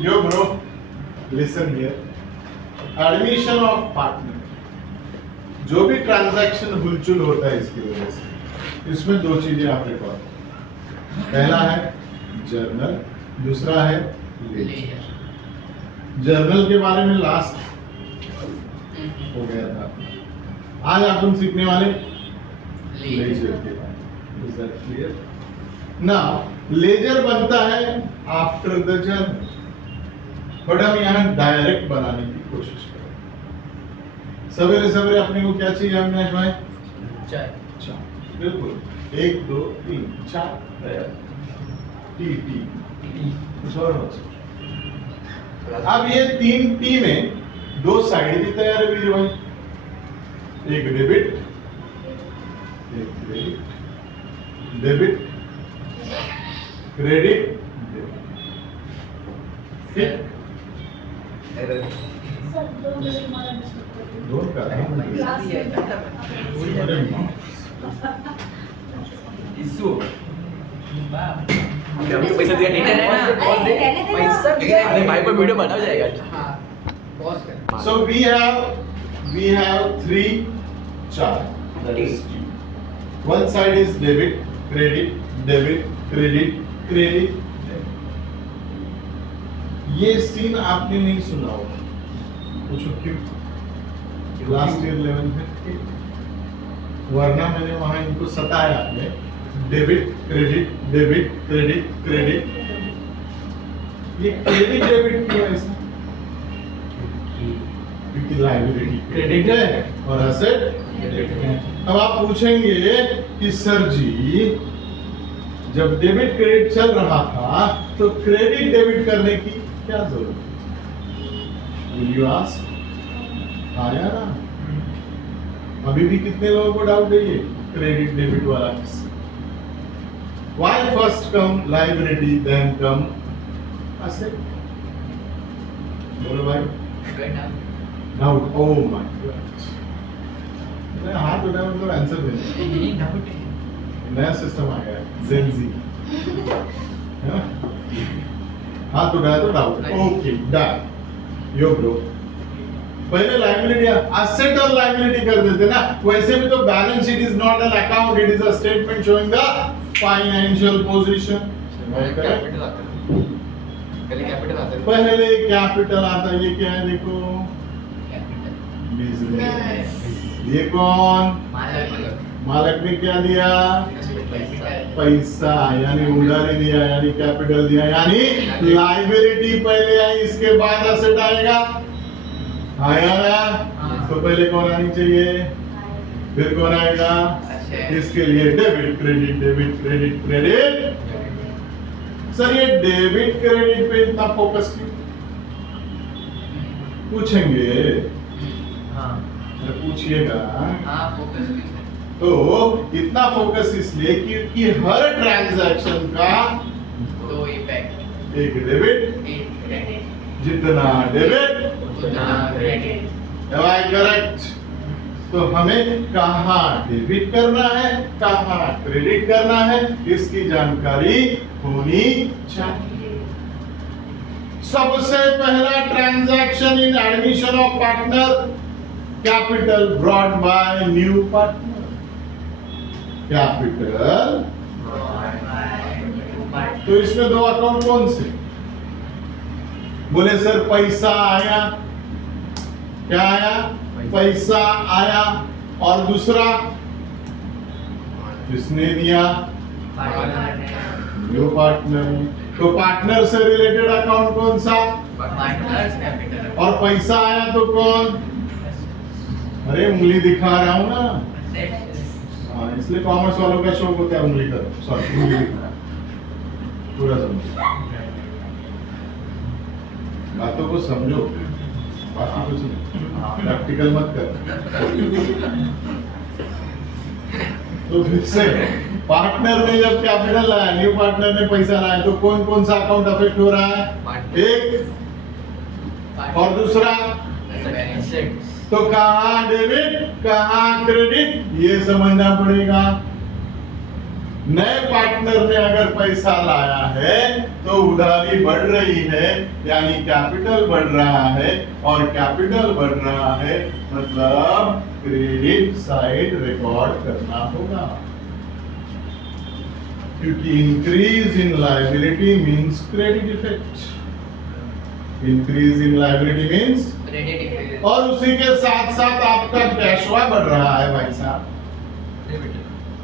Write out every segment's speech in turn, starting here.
Yo bro, listen here. Admission of partner. जो भी transaction हुलचुल होता है इसकी वजह से, इसमें दो चीजें आप रिकॉर्ड। पहला है जर्नल, दूसरा है लेजर। जर्नल के बारे में लास्ट हो गया था, आज अपन सीखने वाले लेजर के बारे में। Is that clear? Now ledger बनता है आफ्टर द जर्नल, बट हम यहाँ डायरेक्ट बनाने की कोशिश करें। सवेरे सवेरे अपने को क्या चाहिए अविनाश भाई? चाय। चाय, बिल्कुल। 1 2 3 चाय तैयार। टी टी कुछ और हो सकता। अब ये 3 टी में 2 साइड भी तैयार है वीर भाई। एक डेबिट, एक क्रेडिट, डेबिट क्रेडिट, ठीक? दोन का पैसा दिया नहीं है पैसा दिया। अरे भाई को वीडियो बनाया जाएगा। पॉज कर। So we have 3 chart. That is T. One side is debit, credit, debit, credit, credit. ये सीन आपने नहीं सुना होगा, पूछो क्यों? लास्ट ईयर 11th में, वरना मैंने वहां इनको सताया आपने। Debit credit, debit credit, credit. ये क्रेडिट डेबिट क्यों है ऐसा? क्योंकि लायबिलिटी क्रेडिट है और एसेट डेबिट है। अब आप पूछेंगे कि सर जी जब डेबिट क्रेडिट चल रहा था तो क्रेडिट डेबिट करने की क्या जरूरत है? Will you ask? आया ना? अभी भी कितने लोगों को डाउट है ये क्रेडिट डेबिट वाला किस्सा? Why first come liability then come asset? बोलो भाई। डाउट। ओह माय गॉड, मैं हाथ उठाया मतलब आंसर देना। नया सिस्टम आ गया है ज़ेनज़ी, है ना? हाथ उठाया तो डाउट। Okay done. यो ब्रो, पहले लायबिलिटी एसेट और लायबिलिटी कर देते ना। वैसे भी तो balance sheet is not an account, it is a statement showing the financial position. Capital आता है, पहले कैपिटल आता है। पहले कैपिटल आता है। ये क्या है देखो? बिजनेस। ये कौन? मालिक ने क्या दिया? पैसा, यानी उधारी दिया, यानी कैपिटल दिया, यानी लायबिलिटी पहले आई, इसके बाद एसेट आएगा। आया ना? तो पहले कौन आनी चाहिए, फिर कौन आएगा? इसके लिए debit credit, debit credit, credit. Sir ये डेबिट क्रेडिट पे इतना फोकस क्यों? पूछेंगे, पूछिएगा। तो इतना फोकस इसलिए क्योंकि हर ट्रांजैक्शन का तो इफेक्ट एक डेबिट, जितना डेबिट उतना क्रेडिट। am I correct? तो हमें कहाँ डेबिट करना है, कहाँ क्रेडिट करना है, इसकी जानकारी होनी चाहिए। सबसे पहला transaction in admission of partner, capital brought by new partner. Capital, तो इसमें 2 अकाउंट कौन से? बोले सर पैसा आया। क्या आया? पैसा आया। और दूसरा किसने दिया? New partner. तो पार्टनर से रिलेटेड अकाउंट कौन सा? कैपिटल। और पैसा आया तो कौन? अरे उंगली दिखा रहा हूं ना। हाँ, इसलिए कॉमर्स वालों का शौक होता है उंगली का, सॉरी उंगली दिखाना। पूरा समझो, बातों को समझो, बाकी कुछ नहीं, प्रैक्टिकल मत कर। तो फिर से पार्टनर ने जब कैपिटल लाया, न्यू पार्टनर ने पैसा लाया, तो कौन कौन सा अकाउंट अफेक्ट हो रहा है? एक और दूसरा। तो कहाँ डेबिट, कहाँ क्रेडिट, ये समझना पड़ेगा। नए पार्टनर ने अगर पैसा लाया है तो उधारी बढ़ रही है, यानी कैपिटल बढ़ रहा है, और कैपिटल बढ़ रहा है मतलब क्रेडिट साइड रिकॉर्ड करना होगा, क्योंकि increase in liability means credit effect. Increase in liability means credit effect. और उसी के साथ साथ आपका कैशवा बढ़ रहा है भाई साहब,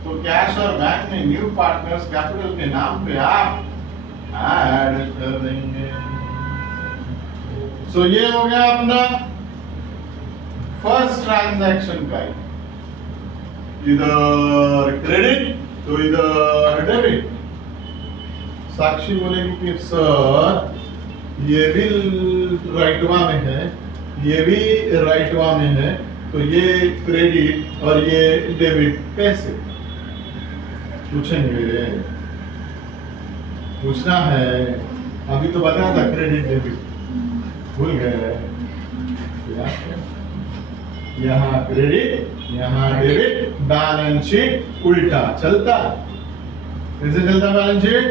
तो कैश और बैंक में न्यू पार्टनर्स कैपिटल के नाम पे आप ऐड कर देंगे। सो ये हो गया अपना फर्स्ट ट्रांजैक्शन का, इधर क्रेडिट तो इधर डेबिट। साक्षी बोलेगी कि सर ये भी राइटवा में है, ये भी राइटवा में है, तो ये क्रेडिट और ये डेबिट कैसे? पूछेंगे, पूछना है। अभी तो बताया था क्रेडिट डेबिट, भूल गए? यहाँ क्रेडिट यहाँ डेबिट, बैलेंस शीट उल्टा चलता। कैसे चलता बैलेंस शीट?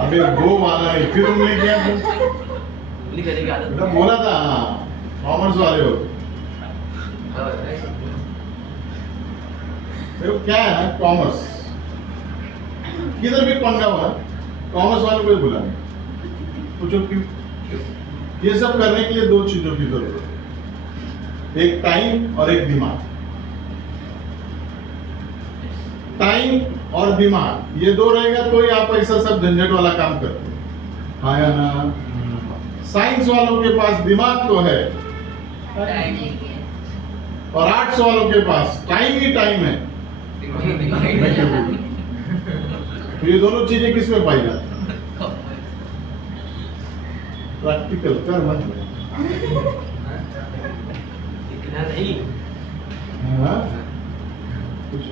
अभी दो वाला है, फिर उंगली किया तो बोला था कॉमर्स वाले हो। देखो क्या है ना, कॉमर्स किधर भी पंगा हुआ, कॉमर्स वाले को बुला पूछो क्यों? ये सब करने के लिए दो चीजों की जरूरत है, एक टाइम और एक दिमाग। टाइम और दिमाग ये दो रहेगा तो ही आप ऐसा सब झंझट वाला काम करते हैं, हाँ या ना? साइंस वालों के पास दिमाग तो है और आर्ट्स वालों के पास टाइम ही टाइम है। तो ये दोनों चीजें किस में पाई जाती? प्रैक्टिकल कर मत नहीं। हाँ?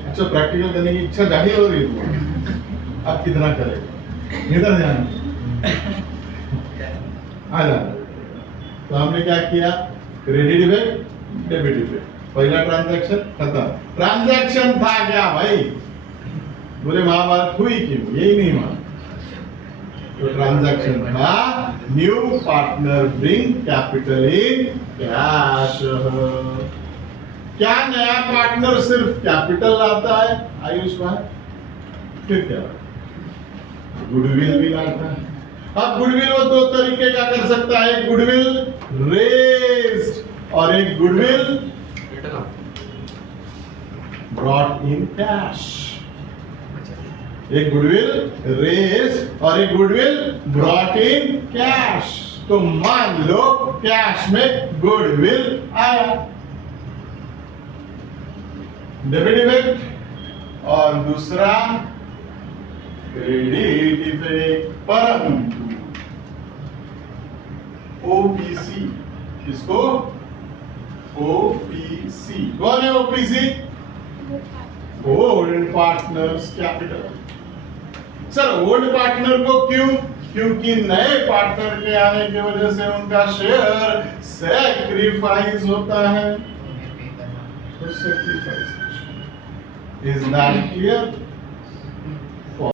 अच्छा प्रैक्टिकल करने की इच्छा जाहिर हो रही है, अब कितना करें? इधर ध्यान आ जा। तो हमने क्या किया? क्रेडिट इफेक्ट डेबिट इफेक्ट, पहला ट्रांजैक्शन खत्म। ट्रांजैक्शन था क्या भाई? बोले महाभारत हुई क्यों? यही नहीं मान। तो ट्रांजैक्शन था new partner bring capital in cash. क्या नया पार्टनर सिर्फ कैपिटल लाता है आयुष भाई? फिर क्या? गुडविल भी लाता है। अब गुडविल वो दो तरीके का कर सकता है, एक गुडविल रेज्ड और एक गुडविल ब्रॉट इन कैश। एक गुडविल रेज्ड और एक गुडविल ब्रॉट इन कैश। तो मान लो कैश में गुडविल आया, डेबिट इफेक्ट, और दूसरा क्रेडिट इफेक्ट। परंतु ओपीसी, किसको? ओपीसी कौन है? OPC old partners capital. Sir old partner को क्यों? क्योंकि नए पार्टनर के आने की वजह से उनका शेयर सैक्रिफाइस होता है। Is that clear?